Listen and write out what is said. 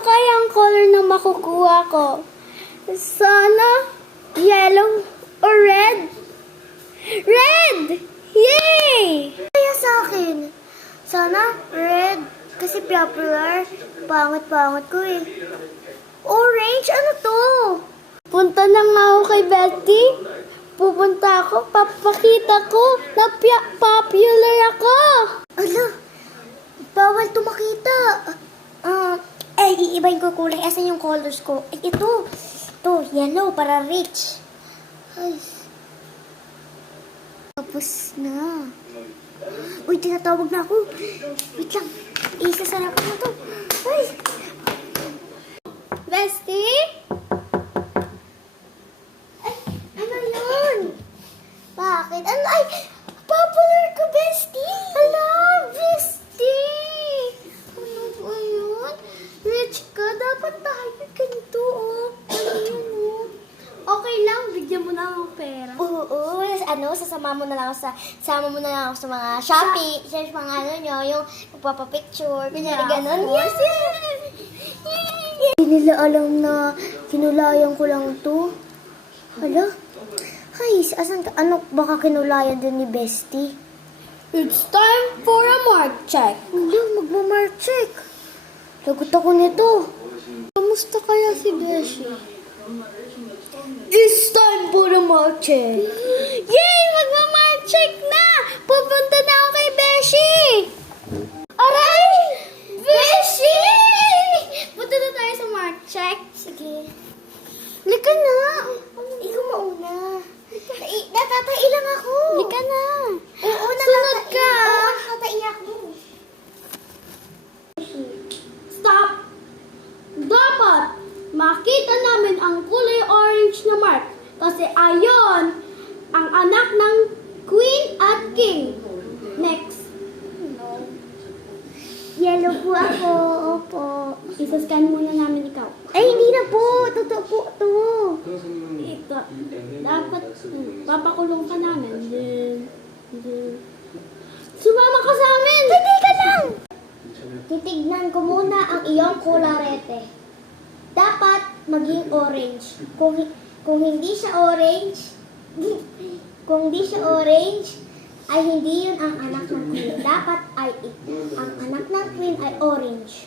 kayang color na makukuha ko? Sana yellow or red? Red! Yay! Kaya sa akin, sana red. Kasi popular. Pangit-pangit ko eh. Orange? Ano to? Punta na nga ako kay Betty. Pupunta ako, papakita ko na popular ako. Ala, bawal to makita. Iibahin ko kulay. Asan yung colors ko? Ito. Ito, yellow para rich. Ay. Tapos na. Uy, tinatawag na ako. Wait lang. Isasara ko na to. Ay. Bestie? Ay, ano yun? Bakit? Ano? Ay, popular ka, bestie. Hala, bestie! Ano ba yun? Rich ka, dapat tayo ganito, oh. Ano yun, oh. Okay lang, bigyan mo na ako pera. Oo, sasama mo na lang ako sama mo na lang ako sa mga Shopee, sa mga ano nyo, yung magpapapicture, kunyari ganun. Yes, yes! Hindi nila alam na kinulayan ko lang to. Hala? Guys, asan ka? Ano, baka kinulayan din ni Bestie? It's time for a mark check. Hala, magmamark check. Lagot ako nito. Kamusta kaya si Beshi? It's time for the mark check. Yay! Magma-mark check na! Pupunta na ako kay Beshi! Aray! Beshi! Punta na tayo sa mark check. Sige. Lika na! Ikaw mauna. Natatai lang ako. Lika na! Oo, Sunod ka! Oo, natatai ako. Stop! Dapat makita namin ang kulay orange na mark kasi ayon ang anak ng queen at king. Next. Yellow po ako. Opo. Isascan muna namin ikaw. Ay, hindi na po. Totoo po to. Ito. Dapat papakulong ka namin. Sumama ka sa amin! Hindi ka lang. Titignan ko muna ang iyong kularete. Dapat maging orange. Kung hindi siya orange, kung hindi siya orange, ay hindi yun ang anak ng queen. Dapat ay ang anak ng queen ay orange.